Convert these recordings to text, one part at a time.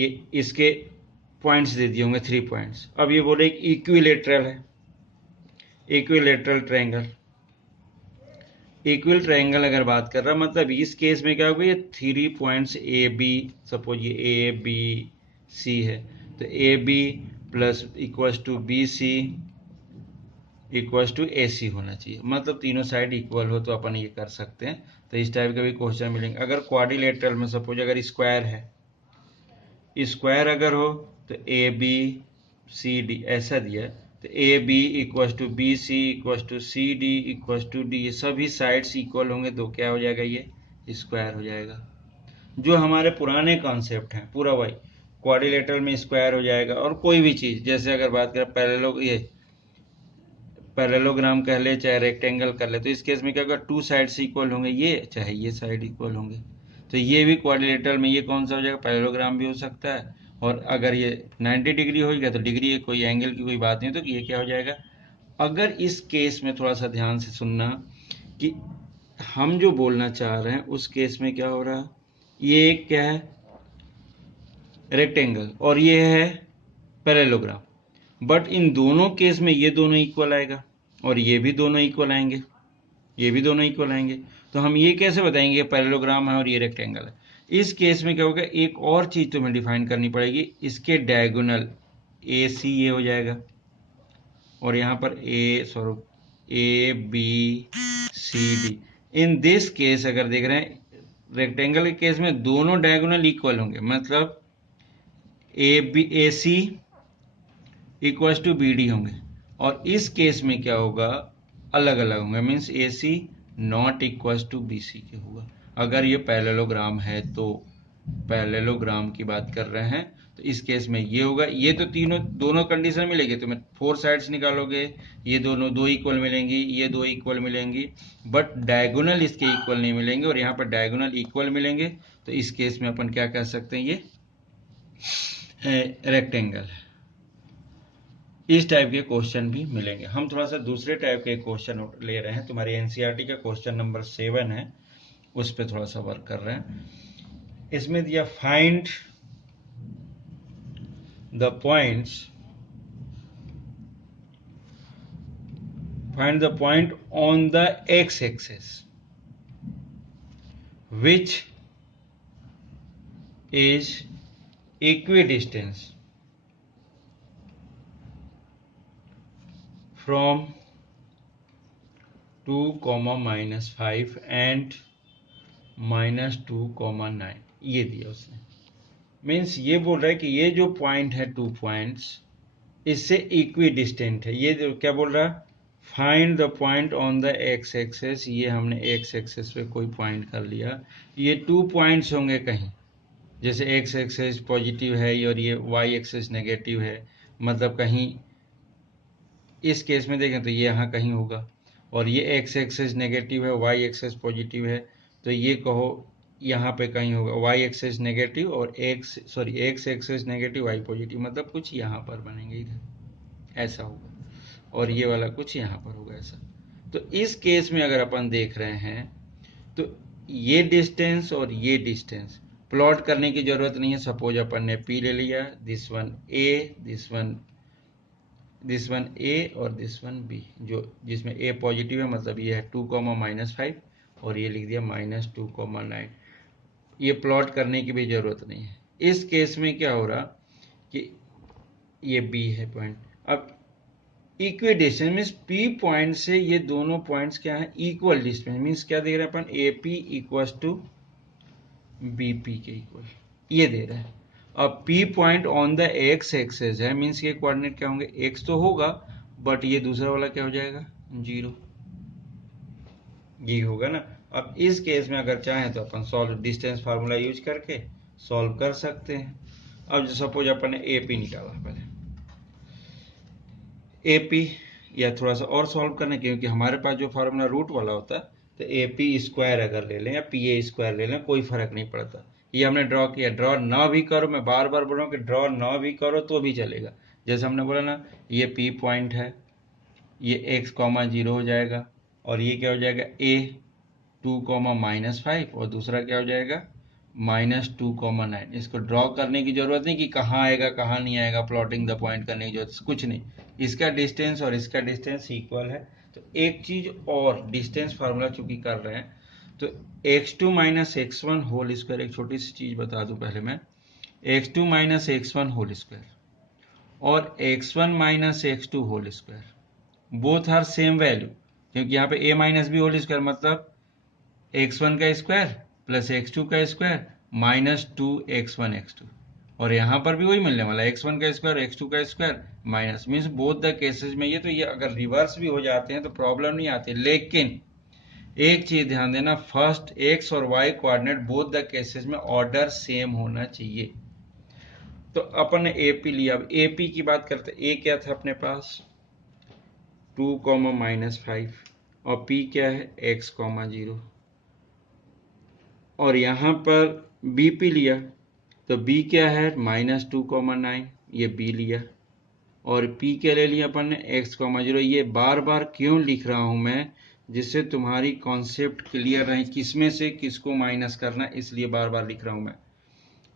ये इसके पॉइंट्स दे दिए होंगे 3 पॉइंट्स। अब ये बोले इक्विलेटरल है, इक्विलेटरल ट्रायंगल। इक्वल ट्रायंगल अगर बात कर रहा मतलब इस केस में क्या होगा, ये 3 पॉइंट्स ए बी, सपोज ये ए बी सी है, तो A B plus equals to B C equals to A C होना चाहिए, मतलब तीनों साइड इक्वल हो तो अपन ये कर सकते हैं। तो इस टाइप के भी क्वेश्चन मिलेंगे। अगर क्वाड्रिलेटरल में सपोज अगर स्क्वायर है, स्क्वायर अगर हो तो ए बी सी डी ऐसा दिया है, तो A B equals to B C equals to C D equals to D, ये सभी साइड्स इक्वल होंगे तो क्या हो जाएगा, ये स्क्वायर हो जाएगा। जो हमारे पुराने कॉन्सेप्ट हैं पूरा वही, क्वाड्रिलेटरल में स्क्वायर हो जाएगा। और कोई भी चीज़, जैसे अगर बात करें पैरेललोग्राम कह ले चाहे रेक्टेंगल कर ले, तो इस केस में क्या होगा, 2 साइड्स इक्वल होंगे, ये चाहे ये साइड इक्वल होंगे, तो ये भी क्वाड्रिलेटरल में ये कौन सा हो जाएगा, पैरेललोग्राम भी हो सकता है। और अगर ये 90 डिग्री हो गया तो डिग्री कोई एंगल की कोई बात नहीं, तो ये क्या हो जाएगा। अगर इस केस में थोड़ा सा ध्यान से सुनना कि हम जो बोलना चाह रहे हैं उस केस में क्या हो रहा है, ये क्या है रेक्टेंगल और ये है पैरेललोग्राम, बट इन दोनों केस में ये दोनों इक्वल आएगा और ये भी दोनों इक्वल आएंगे, ये भी दोनों इक्वल आएंगे। तो हम ये कैसे बताएंगे पैरेललोग्राम है और ये रेक्टेंगल है। इस केस में क्या होगा, एक और चीज तो हमें डिफाइन करनी पड़ेगी, इसके डायगोनल ए सी ये हो जाएगा और यहाँ पर A B C D. In this case अगर देख रहे हैं रेक्टेंगल के केस में दोनों डायगोनल इक्वल होंगे, मतलब ए सी इक्वल्स टू बी डी होंगे। और इस केस में क्या होगा, अलग अलग होंगे, means A C not equals to B C के होगा। अगर ये पैरेललोग्राम है तो पैरेललोग्राम की बात कर रहे हैं तो इस केस में ये होगा, ये तो दोनों कंडीशन मिलेगी, तो मैं 4 साइड्स निकालोगे, ये दोनों 2 इक्वल मिलेंगी, ये 2 इक्वल मिलेंगी, बट डायगोनल इसके इक्वल नहीं मिलेंगे। और यहाँ पर डायगोनल इक्वल मिलेंगे तो इस केस में अपन क्या कह सकते हैं, ये रेक्टेंगल। इस टाइप के क्वेश्चन भी मिलेंगे। हम थोड़ा सा दूसरे टाइप के क्वेश्चन ले रहे हैं, तुम्हारी एनसीईआरटी का क्वेश्चन नंबर 7 है, उस पर थोड़ा सा वर्क कर रहे हैं। इसमें दिया find the point on the x axis which is equidistant from 2, -5 and -2, 9। ये दिया उसने, मीन्स ये बोल रहा है कि ये जो पॉइंट है 2 पॉइंट्स इससे इक्विडिस्टेंट है। ये क्या बोल रहा है, find the point on the X axis. ये हमने एक्स एक्सेस पे कोई पॉइंट कर लिया, ये 2 पॉइंट्स होंगे कहीं, जैसे एक्स एक्सेस पॉजिटिव है और ये वाई एक्सेस नेगेटिव है, मतलब कहीं इस केस में देखें तो ये यहाँ कहीं होगा, और ये एक्स एक्सेस नेगेटिव है वाई एक्सेस पॉजिटिव है, तो ये कहो यहाँ पे कहीं होगा वाई एक्सेस नेगेटिव और X axis negative Y positive, मतलब कुछ यहाँ पर बनेंगे, इधर ऐसा होगा, और ये वाला कुछ यहाँ पर होगा ऐसा। तो इस केस में अगर अपन देख रहे हैं तो ये डिस्टेंस और ये डिस्टेंस प्लॉट करने की जरूरत नहीं है। सपोज अपन ने P ले लिया, this one A, this one A और दिस वन B, जो जिसमें A पॉजिटिव है, मतलब ये है 2, -5 और ये लिख दिया -2, 9। ये प्लॉट करने की भी जरूरत नहीं है। इस केस में क्या हो रहा कि ये B है पॉइंट। अब इक्विडिस्टेंस मीन्स P पॉइंट से ये दोनों पॉइंट्स क्या है, इक्वल डिस्टेंस, मीन्स क्या दे रहे हैं अपन, AP इक्वल्स टू BP के इक्वल, ये दे रहा है। अब P point on the X axis है, मीन्स ये कोऑर्डिनेट क्या होंगे, x तो होगा बट ये दूसरा वाला क्या हो जाएगा, 0, ये होगा ना। अब इस केस में अगर चाहें तो अपन सॉल्व डिस्टेंस फार्मूला यूज करके सॉल्व कर सकते हैं। अब सपोज अपन ने AP निकाला, पहले AP या थोड़ा सा और सॉल्व करने, क्योंकि हमारे पास जो फार्मूला रूट वाला होता है, तो AP स्क्वायर अगर ले लें या PA स्क्वायर ले लें कोई फर्क नहीं पड़ता। ये हमने ड्रॉ किया, ड्रॉ ना भी करो, मैं बार बार बोल रहा हूँ कि ड्रॉ ना भी करो तो भी चलेगा। जैसे हमने बोला ना, ये P पॉइंट है, ये x, 0 हो जाएगा, और ये क्या हो जाएगा A 2, -5 और दूसरा क्या हो जाएगा -2,9। इसको ड्रॉ करने की जरूरत नहीं कि कहाँ आएगा कहाँ नहीं आएगा, प्लॉटिंग द पॉइंट करने की जरूरत कुछ नहीं। इसका डिस्टेंस और इसका डिस्टेंस इक्वल है। तो एक चीज और, डिस्टेंस फार्मूला चूंकि कर रहे हैं तो x2 - x1 होल स्क्वायर, एक छोटी सी चीज बता दूं पहले मैं, x2 - x1 होल स्क्वायर और x1 - x2 whole square both are same value, क्योंकि यहाँ पे a minus B whole square मतलब x1 का स्क्वायर प्लस x2 का स्क्वायर माइनस 2x1 x2, और यहाँ पर भी वही मिलने वाला है, x1 का स्क्वायर x2 का square minus, means both the cases में ये, तो ये अगर रिवर्स भी हो जाते हैं तो प्रॉब्लम नहीं आती। लेकिन एक चीज ध्यान देना, फर्स्ट x और y coordinate both the cases में ऑर्डर सेम होना चाहिए। तो अपन ने AP लिया, अब AP की बात करते, A क्या था अपने पास 2, -5 और P क्या है x, 0, और यहां पर BP लिया तो B क्या है -2,9, ये B लिया, और P क्या ले लिया अपन ने x, 0। ये बार बार क्यों लिख रहा हूं मैं, जिससे तुम्हारी कॉन्सेप्ट क्लियर रहे किसमें से किसको माइनस करना, इसलिए बार बार लिख रहा हूं मैं।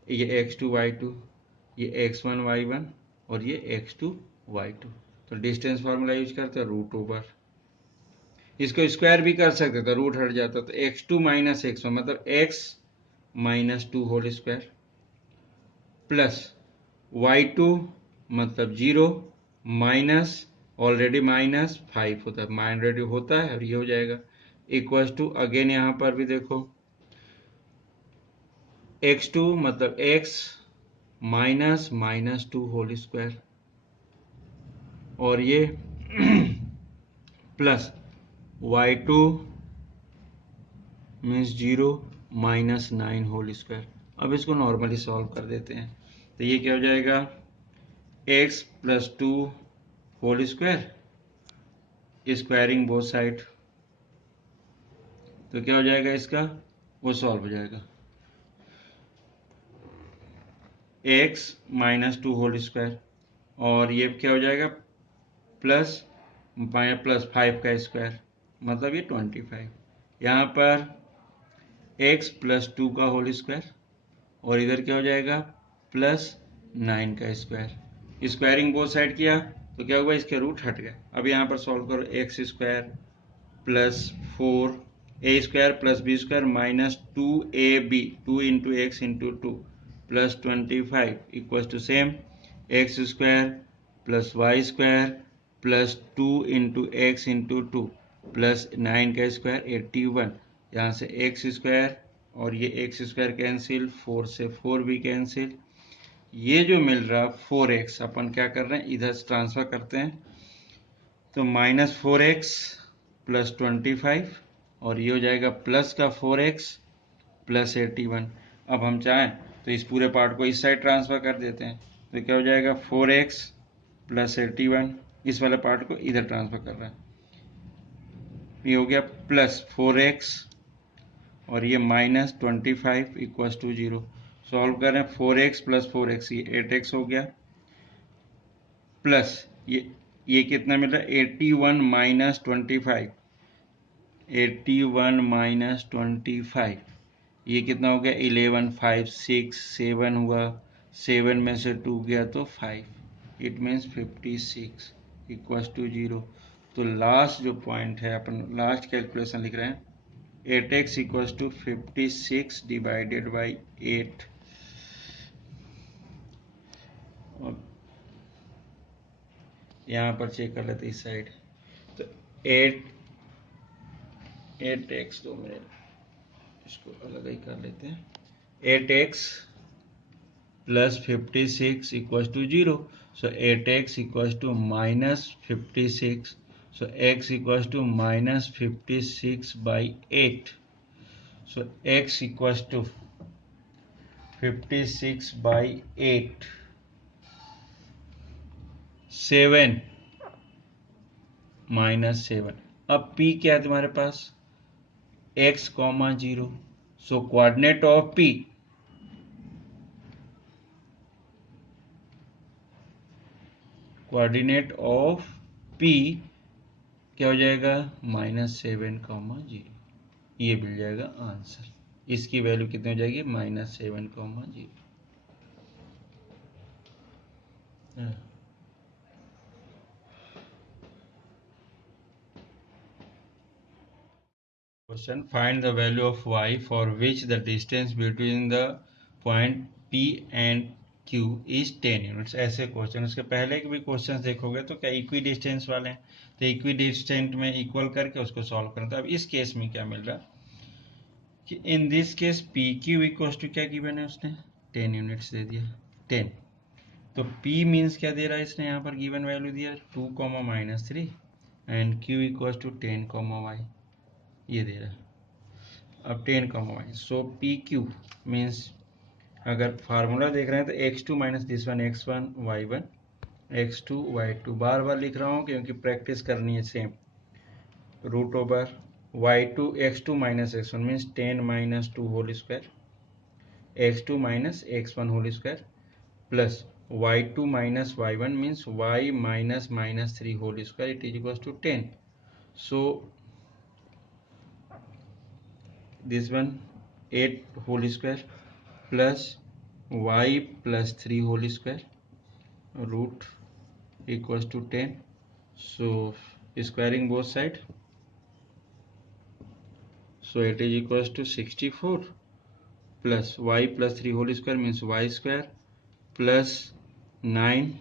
ये x2 y2, ये x1 y1 और ये x2 y2। तो डिस्टेंस फार्मूला यूज करते हैं √, इसको स्क्वायर भी कर सकते थे, रूट हट जाता, तो x2 - x1 मतलब x -2 whole square plus y2 मतलब 0 माइनस, ऑलरेडी -5 होता है, ऑलरेडी होता है, और ये हो जाएगा इक्वल टू, अगेन यहां पर भी देखो x2 मतलब x -2 होल स्क्वायर और ये plus y2 means 0 -9 whole square. अब इसको नॉर्मली सॉल्व कर देते हैं, तो ये क्या हो जाएगा x + 2 whole square, squaring both side, तो क्या हो जाएगा इसका, वो सॉल्व हो जाएगा x -2 होल स्क्वायर, और ये क्या हो जाएगा प्लस 5 का स्क्वायर मतलब ये 25, यहाँ पर x + 2 का होल स्क्वायर, और इधर क्या हो जाएगा +9 का स्क्वायर, स्क्वायरिंग बोथ साइड किया तो क्या हुआ, इसके रूट हट गए। अब यहाँ पर सॉल्व करो, x² + 4a² + b² -2ab, 2 × x × 2 + 25 equal to same x² + y² + 2 × x × 2 + 9 का स्क्वायर 81, यहाँ से x² और ये x² कैंसिल, 4 से 4 भी कैंसिल, ये जो मिल रहा 4x अपन क्या कर रहे हैं इधर से ट्रांसफर करते हैं, तो -4x + 25 और ये हो जाएगा प्लस का 4x + 81। अब हम चाहें तो इस पूरे पार्ट को इस साइड ट्रांसफर कर देते हैं, तो क्या हो जाएगा 4x + 81, इस वाले पार्ट को इधर ट्रांसफर कर रहे हैं, ये हो गया +4x और ये -25 इक्वल टू 0। सॉल्व करें 4x + 4x, ये 8x हो गया, प्लस ये कितना मिल रहा है 81 - 25, 81 - 25, ये कितना हो गया 11, 5 6 7 हुआ, 7 में से 2 गया तो 5, इट मीन्स 56 इक्वल टू 0। तो लास्ट जो पॉइंट है अपन लास्ट कैलकुलेशन लिख रहे हैं 8x = 56 / 8, और यहाँ पर चेक कर लेते इस साइड, तो 8x 2 मिनट, इसको अलग ही कर लेते हैं, 8x + 56 equal to 0, so 8x = -56, so x = -56/8, so x = 56/8, 7 -7। अब p क्या है तुम्हारे पास x, 0, so coordinate of p क्या हो जाएगा -7, 0, ये मिल जाएगा आंसर। इसकी वैल्यू कितनी हो जाएगी -7, 0। Question: find the value of y for which the distance between the point P and Q is 10 units। ऐसे क्वेश्चन, उसके पहले के भी क्वेश्चन देखोगे तो क्या इक्वी डिस्टेंस वाले हैं, तो इक्वी डिस्टेंट में इक्वल करके उसको सॉल्व करना। तो अब इस केस में क्या मिल रहा कि in this case P Q equals to क्या गिवन है उसने 10 यूनिट्स दे दिया 10। तो P मीन्स क्या दे रहा है इसने यहाँ पर गिवन वैल्यू दिया 2, -3 and Q equals to 10, y ये दे रहा है। अब 10, y so P Q means अगर फार्मूला देख रहे हैं तो x2 minus this one x1 y1 x2 y2 बार बार लिख रहा हूँ क्योंकि प्रैक्टिस करनी है same. Root over y2 x2 minus x1 means 10 - 2 whole square x2 minus x1 whole square plus y2 minus y1 means y minus -3 whole square it is equal to 10। So this one 8 whole square plus y plus 3 whole square root equals to 10। so squaring both side, so it is equals to 64 plus y plus 3 whole square means y square plus 9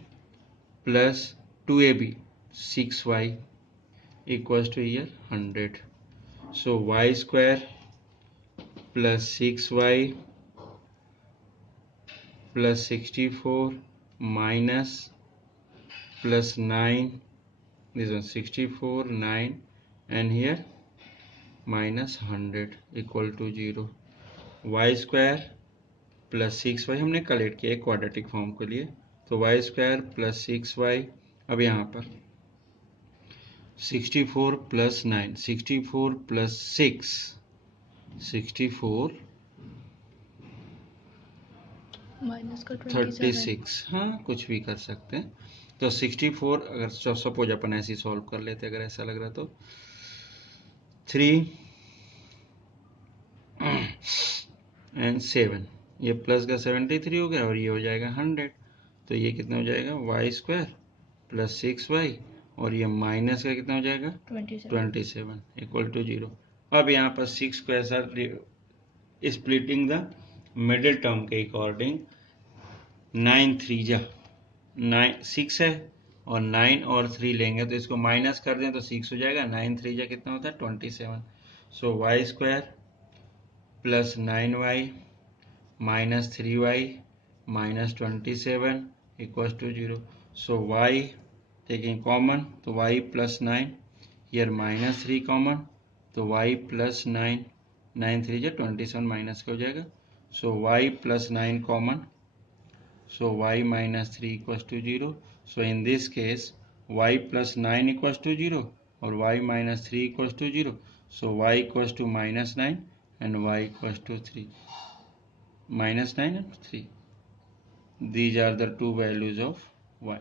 plus 2ab 6y equals to here 100। so y square plus 6y plus 64 minus plus 9, this one 64 9 and here minus 100 equal to 0। y square plus 6y हमने collect किया quadratic form के लिए, तो y square plus 6y, अब यहाँ पर 64 plus 9 64 plus 6 64 minus का 36, हाँ कुछ भी कर सकते हैं। तो 64 अगर सपोज अपन ऐसे सॉल्व कर लेते, अगर ऐसा लग रहा तो 3 एंड 7 ये प्लस का 73 हो गया और ये हो जाएगा 100। तो ये कितना हो जाएगा y स्क्वायर प्लस 6y और ये माइनस का कितना हो जाएगा 27 इक्वल टू 0। अब यहाँ पर 6 को ऐसा स्प्लिटिंग द मिडिल टर्म के अकॉर्डिंग 9 3 जा 6 है और 9 और 3 लेंगे तो इसको माइनस कर दें तो 6 हो जाएगा, 9 3 जा कितना होता है 27। So y square plus 9y minus 3y minus 27 equals to 0। So y taking common तो y plus 9 here minus 3 common तो y प्लस 9 9 3 जा 27 माइनस का हो जाएगा। So y plus 9 common, so y minus 3 equals to 0। so in this case y plus 9 equals to 0 or y minus 3 equals to 0। so y equals to minus 9 and y equals to 3, minus 9 and 3, these are the two values of y।